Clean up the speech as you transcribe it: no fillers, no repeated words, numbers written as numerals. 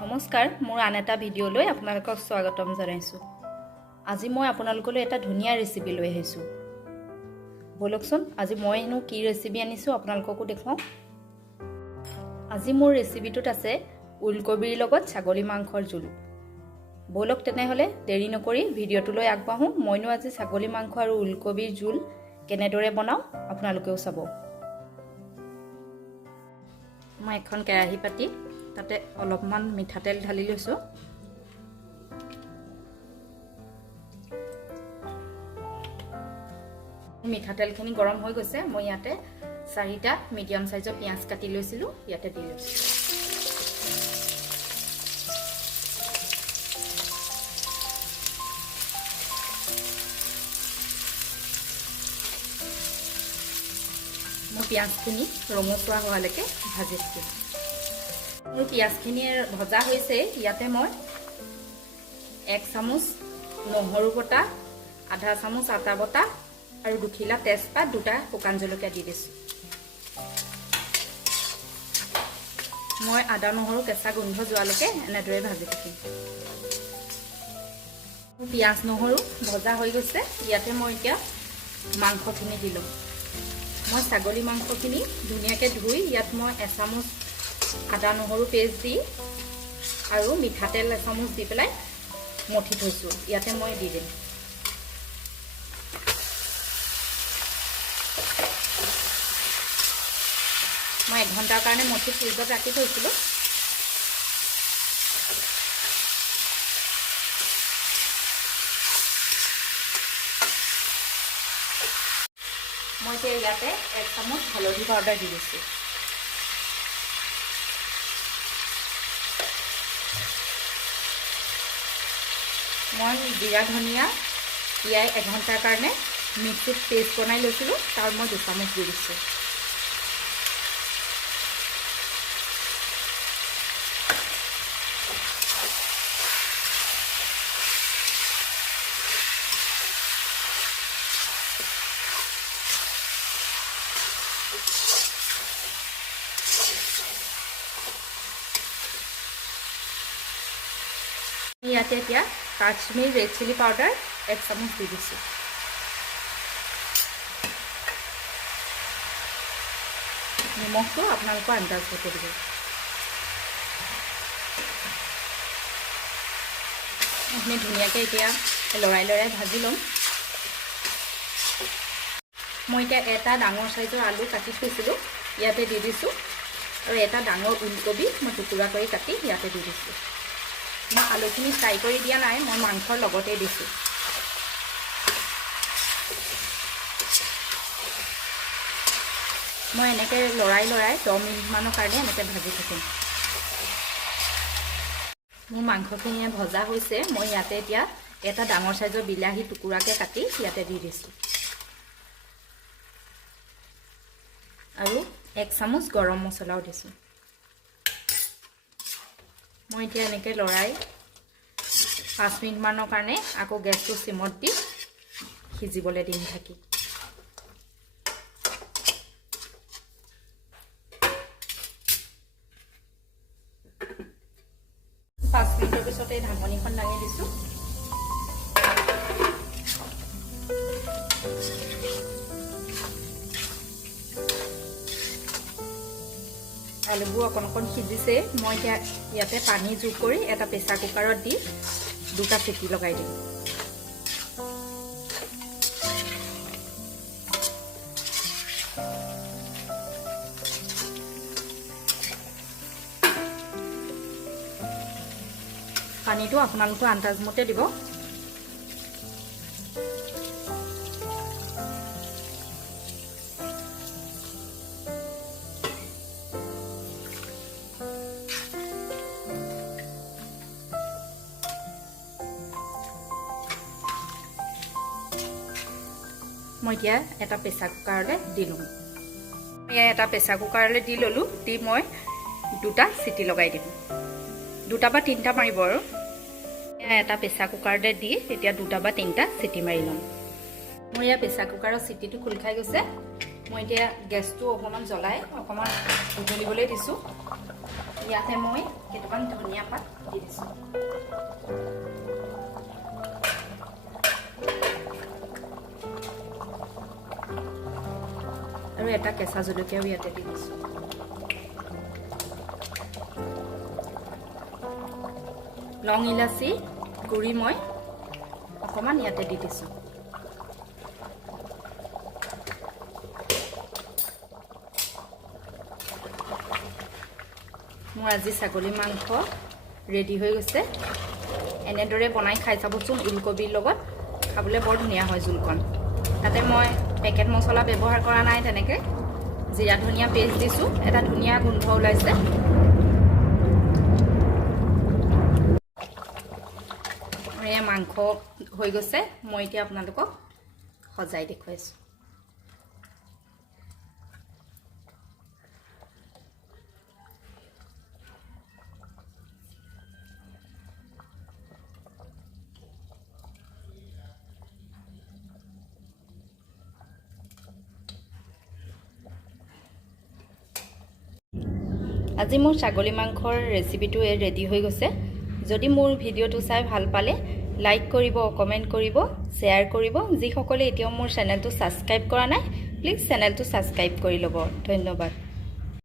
নমস্কাৰ, মোৰ আন এটা ভিডিঅ'লৈ আপোনালোকক স্বাগতম জনাইছোঁ। আজি মই আপোনালোকলৈ এটা ধুনীয়া ৰেচিপি লৈ আহিছোঁ। বলকচোন আজি মইনো কি ৰেচিপি আনিছোঁ আপোনালোককো দেখুৱাওঁ। আজি মোৰ ৰেচিপিটোত আছে ওলকবিৰ লগত ছাগলী মাংসৰ জোল। বলক তেনেহ'লে দেৰি নকৰি ভিডিঅ'টোলৈ আগবাঢ়োঁ। মইনো আজি ছাগলী মাংস আৰু ওলকবিৰ জোল কেনেদৰে বনাওঁ আপোনালোকেও চাব। মই এখন কেৰাহী পাতি তাতে অলপমান মিঠাতেল ঢালি লৈছোঁ। মিঠাতেলখিনি গৰম হৈ গৈছে। মই ইয়াতে 4টা মিডিয়াম সাইজৰ পিঁয়াজ কাটি লৈছিলোঁ, ইয়াতে দি লৈছোঁ। মই পিঁয়াজখিনি ৰঙচুৱা হোৱালৈকে ভাজি থাকিম। মোৰ পিঁয়াজখিনি ভজা হৈছে। ইয়াতে মই 1 চামুচ নহৰু বটা, আধা চামুচ আটা বটা আৰু দুখিলা তেজপাত, 2টা শুকান জলকীয়া দি দিছোঁ। মই আদা নহৰু কেঁচা গোন্ধ যোৱালৈকে এনেদৰে ভাজি থাকিম। পিঁয়াজ নহৰু ভজা হৈ গৈছে। ইয়াতে মই এতিয়া মাংসখিনি দিলোঁ। মই ছাগলী মাংসখিনি ধুনীয়াকৈ ধুই ইয়াত মই 1 চামুচ আদা নহৰু পেষ্ট দি আৰু মিঠাতেল 1 চামুচ দি পেলাই মঠি থৈছোঁ। ইয়াতে মই দি দিম। মই 1 ঘণ্টাৰ কাৰণে মঠি ফ্ৰিজত ৰাখি থৈছিলোঁ। মই এতিয়া ইয়াতে 1 চামুচ হালধি পাউডাৰ দি দিছোঁ। মই জিৰা ধনিয়া তিয়াই 1 ঘণ্টাৰ কাৰণে মিক্সিত পেষ্ট বনাই লৈছিলোঁ, তাৰ মই 2 চামুচ দি দিছোঁ। ইয়াতে এতিয়া কাশ্মীৰ ৰেড চিলি পাউডাৰ 1 চামুচ দি দিছোঁ। নিমখটো আপোনালোকৰ আন্দাজ মতে দিব। আমি ধুনীয়াকৈ এতিয়া লৰাই লৰাই ভাজি ল'ম। মই এতিয়া এটা ডাঙৰ সাইজৰ আলু কাটি থৈছিলোঁ, ইয়াতে দি দিছোঁ। আৰু এটা ডাঙৰ ওলকবি মই টুকুৰা কৰি কাটি ইয়াতে দি দিছোঁ। মই আলুখিনি ফ্ৰাই কৰি দিয়া নাই, মই মাংসৰ লগতে দিছোঁ। মই এনেকৈ লৰাই লৰাই 10 মিনিটমানৰ কাৰণে এনেকৈ ভাজি থাকিম। মোৰ মাংসখিনি ভজা হৈছে। মই ইয়াতে এতিয়া এটা ডাঙৰ সাইজৰ বিলাহী টুকুৰাকৈ কাটি ইয়াতে দি দিছোঁ। আৰু 1 চামুচ গৰম মছলাও দিছোঁ। মই এতিয়া এনেকৈ লৰাই 5 মিনিটমানৰ কাৰণে আকৌ গেছটো চিমত দি সিজিবলৈ দিম থাকি। 5 মিনিটৰ পিছতে ঢাকনিখন দাঙি দিছোঁ। আলুবোৰ অকণ সিজিছে। মই এতিয়া ইয়াতে পানী যোগ কৰি এটা প্ৰেছাৰ কুকাৰত দি 2টা চিটি লগাই দিম। পানীটো আপোনালোকৰ আন্দাজমতে দিব। মই এতিয়া এটা প্ৰেছাৰ কুকাৰলৈ দি ল'ম। এটা প্ৰেছাৰ কুকাৰলৈ দি ল'লোঁ। দি মই 2টা চিটি লগাই দিম। 2টা বা 3টা মাৰিব আৰু। এটা প্ৰেছাৰ কুকাৰতে দি এতিয়া 2টা বা 3টা চিটি মাৰি ল'ম। মোৰ ইয়াৰ প্ৰেছাৰ কুকাৰৰ চিটিটো খোল খাই গৈছে। মই এতিয়া গেছটো অকণমান জ্বলাই অকণমান উতলিবলৈ দিছোঁ। ইয়াতে মই কেইটামান ধনিয়া পাত দি দিছোঁ। আৰু এটা কেঁচা জলকীয়াও ইয়াতে দি দিছোঁ। লং ইলাচি গুড়ি মই অকণমান ইয়াতে দি দিছোঁ। মোৰ আজি ছাগলী মাংস ৰেডি হৈ গৈছে। এনেদৰে বনাই খাই চাবচোন ওলকবিৰ লগত, খাবলৈ বৰ ধুনীয়া হয় জোলকণ। তাতে মই পেকেট মছলা ব্যৱহাৰ কৰা নাই, তেনেকৈ জিৰা ধনিয়া পেষ্ট দিছোঁ, এটা ধুনীয়া গোন্ধ ওলাইছে। এয়া মাংস হৈ গৈছে, মই এতিয়া আপোনালোকক সজাই দেখুৱাইছোঁ। আজি মোৰ ছাগলী মাংসৰ ৰেচিপিটো ৰেডি হৈ গৈছে। যদি মোৰ ভিডিঅ'টো চাই ভাল পালে লাইক কৰিব, কমেণ্ট কৰিব, শ্বেয়াৰ কৰিব। যিসকলে এতিয়াও মোৰ চেনেলটো ছাবস্ক্ৰাইব কৰা নাই, প্লিজ চেনেলটো ছাবস্ক্ৰাইব কৰি ল'ব। ধন্যবাদ।